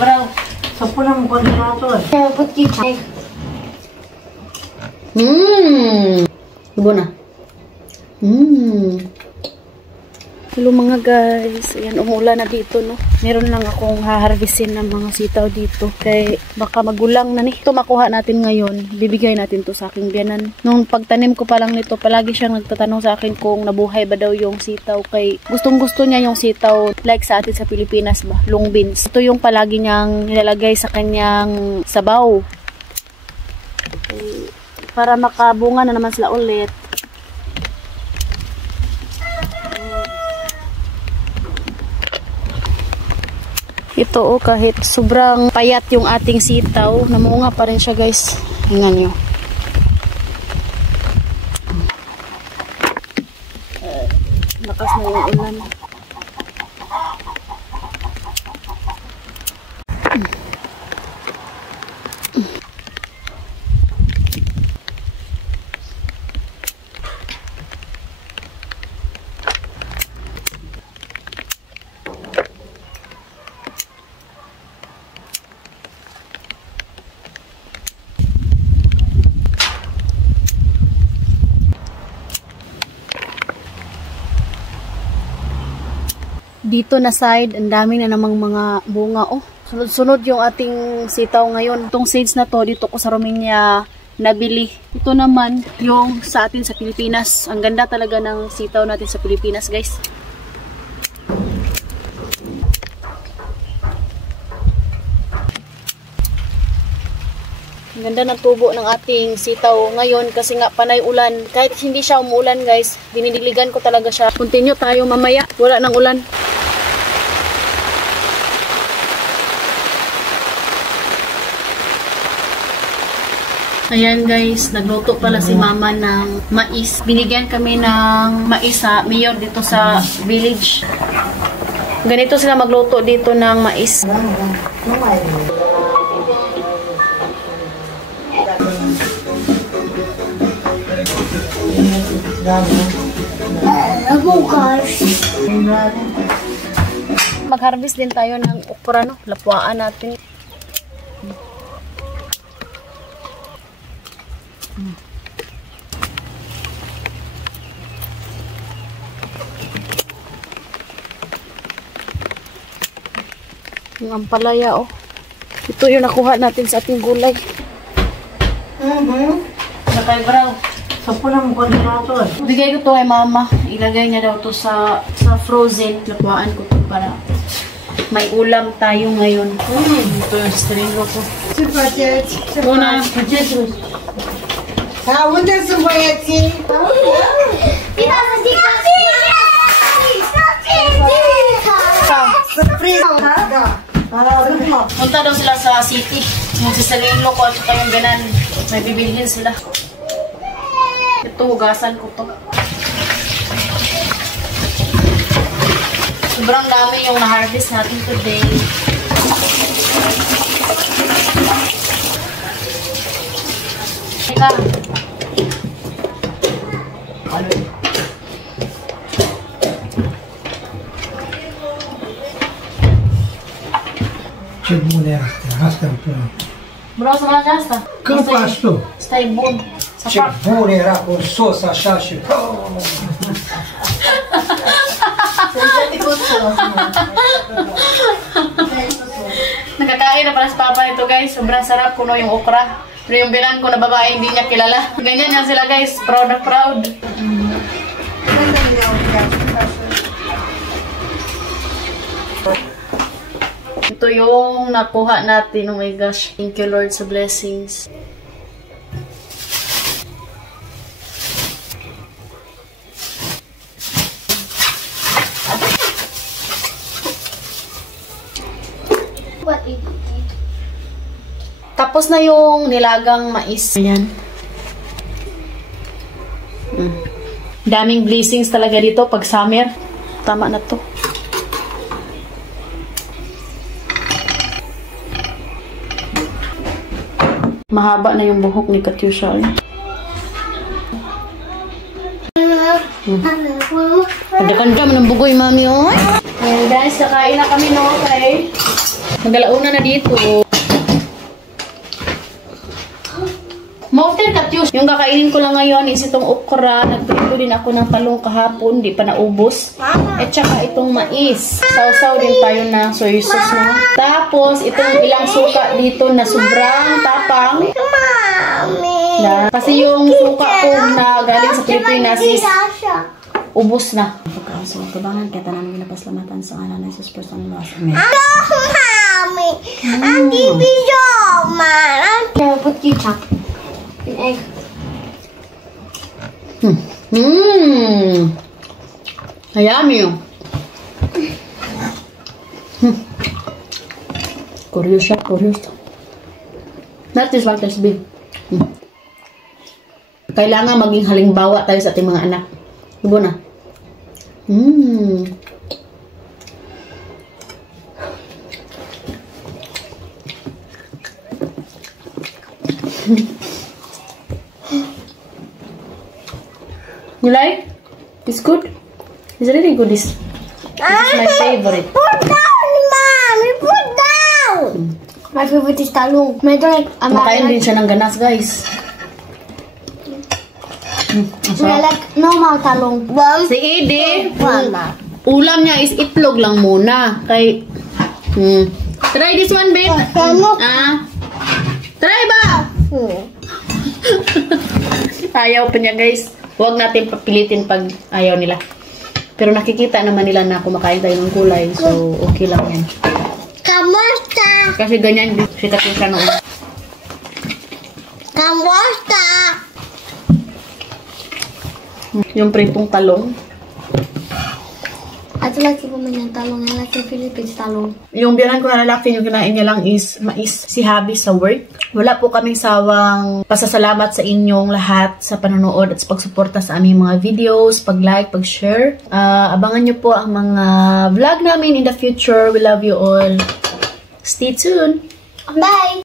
Bro, sa pulang kontrato. Dapat kita. Ibo na. Hello mga guys. Ayan, umulan na dito, no. Meron lang akong haharvestin ng mga sitaw dito. Kaya baka magulang na ni. Ito makuha natin ngayon. Bibigay natin to sa aking biyanan. Nung pagtanim ko pa lang nito, palagi siyang nagtatanong sa akin kung nabuhay ba daw yung sitaw. Kay gustong gusto niya yung sitaw like sa atin sa Pilipinas ba, long beans. Ito yung palagi niyang nilalagay sa kanyang sabaw. Para makabunga na naman sila ulit. Ito kahit sobrang payat yung ating sitaw, namunga pa rin siya guys. Tingnan nyo. Lakas na yung ulan. Dito na side, ang dami na namang mga bunga. Oh, sunod-sunod yung ating sitaw ngayon. Itong seeds na to, dito ko sa Romania nabili. Ito naman yung sa atin sa Pilipinas. Ang ganda talaga ng sitaw natin sa Pilipinas, guys. Ang ganda ng tubo ng ating sitaw ngayon kasi nga panay ulan. Kahit hindi siya umuulan, guys, dinidiligan ko talaga siya. Continue tayo mamaya. Wala nang ulan. Ayan guys, nagluto pala si mama ng mais. Binigyan kami ng mais sa mayor dito sa village. Ganito sila magluto dito ng mais. Mag-harvest din tayo ng okra, no? Lapuaan natin. Yung ampalaya, oh. Ito yung nakuha natin sa ating gulay. Sakay bro, sa pulang kontrato. Bigay ko to kay mama. Ilagay niya daw to sa frozen. Lapuaan ko to para may ulam tayo ngayon. Ito yung stringo ko. Una. Unde sunt băieții? Punta daw sila sa city. Magsisarilo ko at saka yung ganan. May bibilhin sila. Ito, hugasan ko to. Sobrang dami yung na-harvest natin today. Teka. Ce bun e astea, astea îmi plac. Vreau să mănânci asta. Când faci tu? Asta e bun. Ce bun era cu sos așa și... Nakakain na pala si Papa ito guys. Sobrang sarap kuno yung okra. Pero yung binan ko na babae hindi niya kilala. Ganyan yan sila guys. Proud na proud. Ito yung nakuha natin. Oh my gosh. Thank you Lord sa blessings. Tapos na yung nilagang mais. Ayan. Daming blessings talaga dito pag summer. Tama na to. Mahaba na yung buhok ni Katyusha. Kanda-kanda man ang bugoy, mami, oh. Ayan guys, kakain na kami, no, okay? Magalauna na dito. Mauter katyus. Yung kakainin ko lang ngayon is itong okra. Nagprito din ako ng talong kahapon. Di pa naubos. At saka itong mais. Sausaw din tayo ng soy sauce. No? Tapos itong ilang suka dito na sobrang tapang. Na, kasi yung suka ko na galing sa Pilipinas is ubos na. Pagkausap ko ba nga, kaya tanang ginapaslamatan sa ngalan ng Jesus Christ ang last. Amen. Mami, Auntie Bijo, man. I'll put ketchup and egg. Yummy. Curious siya, curious. That is what is big. Kailangan maging halimbawa tayo sa ating mga anak. Ibo na. You like? It's good? It's really good. This is my favorite. Put down, Mommy. Put down. My favorite is talong. I don't like. Kumakain din siya ng ganas, guys. I like normal talong. Si Ede, Mama. ulam niya is itlog lang muna. Kay, try this one, babe. Try ba? Ayaw pa niya, guys. Huwag natin papilitin pag ayaw nila. Pero nakikita naman nila na kumakain tayo ng gulay. So, okay lang yan. Kamusta? Kasi ganyan din sikat yung siya noon. Kamusta? Yung pritong talong. I don't like women yung talong. I like the Philippines talong. Yung biyanan ko na lalaki, yung kinain niya lang is mais. Si Habi sa work. Wala po kaming sawang pasasalamat sa inyong lahat sa panonood at sa pagsuporta sa aming mga videos, pag-like, pag-share. Abangan nyo po ang mga vlog namin in the future. We love you all. Stay tuned. Bye!